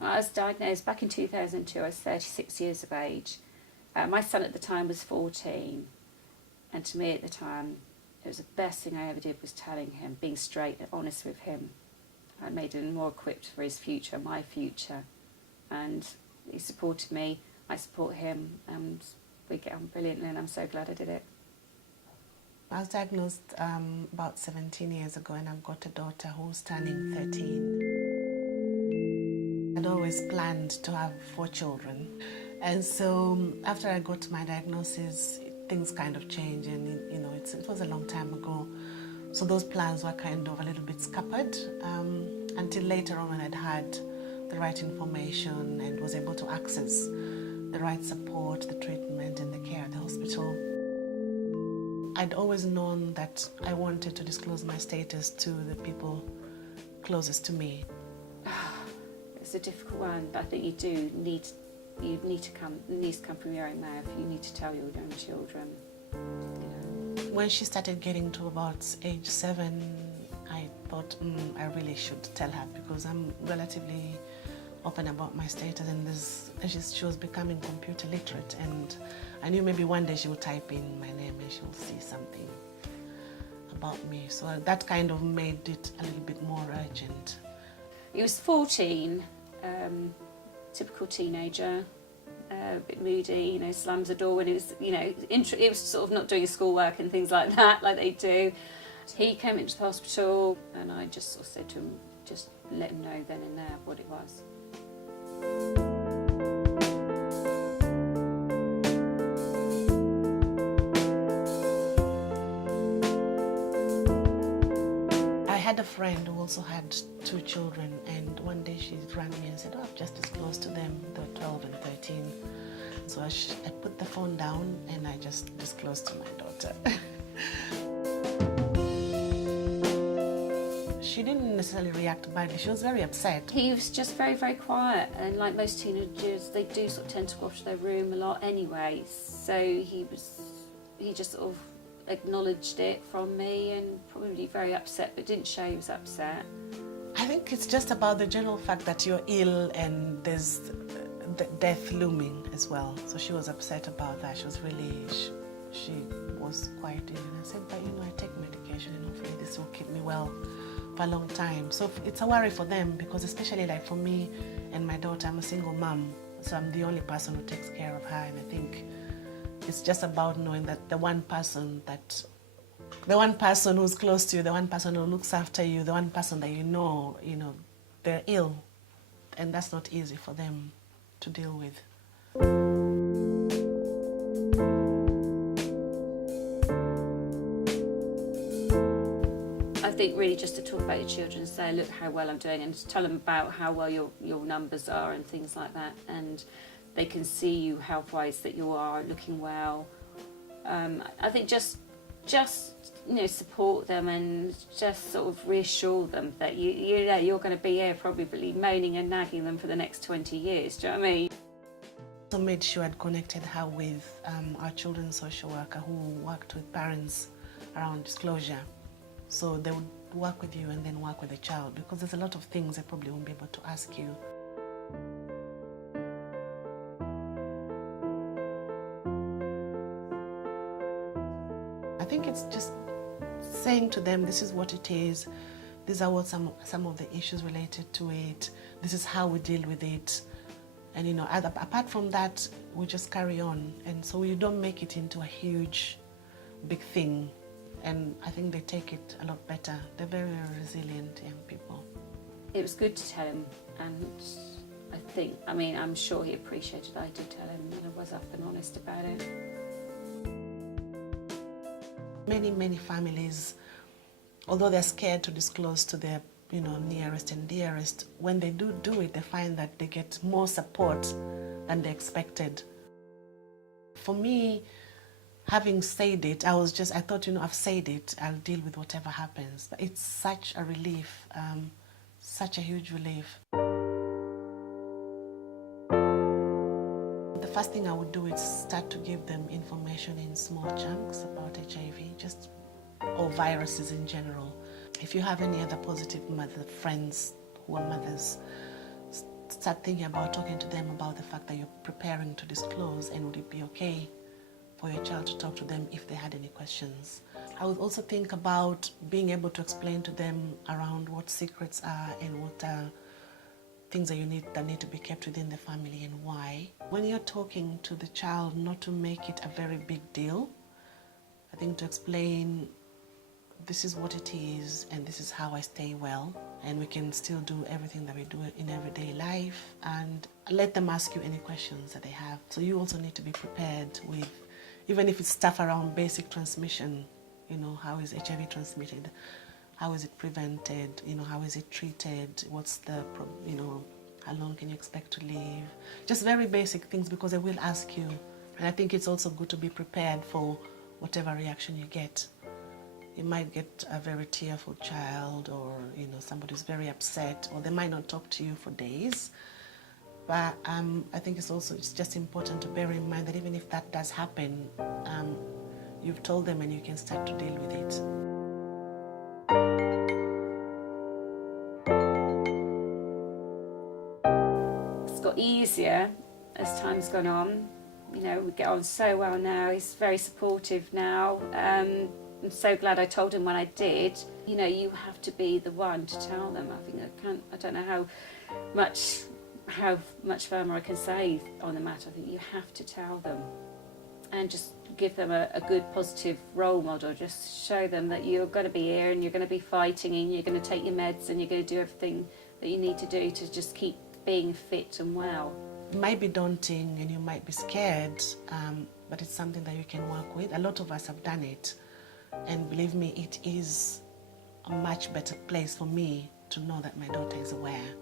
I was diagnosed back in 2002. I was 36 years of age. My son at the time was 14, and to me at the time, it was the best thing I ever did was telling him, being straight and honest with him. I made him more equipped for his future, my future, and he supported me, I support him, and we get on brilliantly, and I'm so glad I did it. I was diagnosed about 17 years ago, and I've got a daughter who's turning 13. I'd always planned to have 4 children, and so after I got my diagnosis, things kind of changed, and it was a long time ago. So those plans were kind of a little bit scuppered until later on when I'd had the right information and was able to access the right support, the treatment and the care at the hospital. I'd always known that I wanted to disclose my status to the people closest to me. It's a difficult one, but I think you need to come from your own mouth. You need to tell your own children. When she started getting to about age 7, I thought, I really should tell her, because I'm relatively open about my status, and she was becoming computer literate, and I knew maybe one day she would type in my name and she will see something about me. So that kind of made it a little bit more urgent. He was 14, typical teenager. A bit moody, slams the door when he was, he was sort of not doing his schoolwork and things like that, like they do. He came into the hospital, and I just sort of said to him, just let him know then and there what it was. I had a friend who also had 2 children, and one day she rang me and said, I've just disclosed to them, they're 12 and 13. So I put the phone down and I just disclosed to my daughter. She didn't necessarily react badly. She was very upset. He was just very, very quiet, and like most teenagers, they do sort of tend to go off to their room a lot anyway. So he just sort of acknowledged it from me, and probably very upset, but didn't show he was upset. I think it's just about the general fact that you're ill and there's death looming as well. So she was upset about that. She was quite ill, and I said, but I take medication, and hopefully this will keep me well for a long time. So it's a worry for them, because especially like for me and my daughter, I'm a single mom, so I'm the only person who takes care of her, and I think it's just about knowing that the one person who's close to you, the one person who looks after you, the one person that they're ill, and that's not easy for them to deal with. I think really just to talk about your children and say, look how well I'm doing, and tell them about how well your numbers are and things like that, and they can see you health-wise that you are looking well. I think just support them and just sort of reassure them that you're going to be here probably moaning and nagging them for the next 20 years. Do you know what I mean? So made sure I'd connected her with our children's social worker who worked with parents around disclosure. So they would work with you and then work with the child, because there's a lot of things they probably won't be able to ask you. I think it's just saying to them, this is what it is, these are what some of the issues related to it, this is how we deal with it. And apart from that, we just carry on, and so you don't make it into a huge, big thing. And I think they take it a lot better. They're very, very resilient young people. It was good to tell him, and I'm sure he appreciated I did tell him, and I was up and honest about it. Many, many families, although they're scared to disclose to their nearest and dearest, when they do it, they find that they get more support than they expected. For me, having said it, I thought, I've said it, I'll deal with whatever happens. But it's such a relief, such a huge relief. The first thing I would do is start to give them information in small chunks about HIV, or viruses in general. If you have any other positive friends who are mothers, start thinking about talking to them about the fact that you're preparing to disclose, and would it be okay for your child to talk to them if they had any questions. I would also think about being able to explain to them around what secrets are and what things that need to be kept within the family and why. When you're talking to the child, not to make it a very big deal. I think to explain, this is what it is and this is how I stay well, and we can still do everything that we do in everyday life, and let them ask you any questions that they have. So you also need to be prepared with, even if it's stuff around basic transmission, how is HIV transmitted? How is it prevented? How is it treated? What's the, how long can you expect to live? Just very basic things, because they will ask you. And I think it's also good to be prepared for whatever reaction you get. You might get a very tearful child, or somebody who's very upset, or they might not talk to you for days. But I think it's just important to bear in mind that even if that does happen, you've told them and you can start to deal with it. It's got easier as time's gone on. We get on so well now. He's very supportive now. I'm so glad I told him when I did. You have to be the one to tell them. I don't know how much firmer I can say on the matter. I think you have to tell them, and just give them a good positive role model. Just show them that you're going to be here and you're going to be fighting and you're going to take your meds and you're going to do everything that you need to do to just keep being fit and well. It might be daunting and you might be scared, but it's something that you can work with. A lot of us have done it, and believe me, it is a much better place for me to know that my daughter is aware.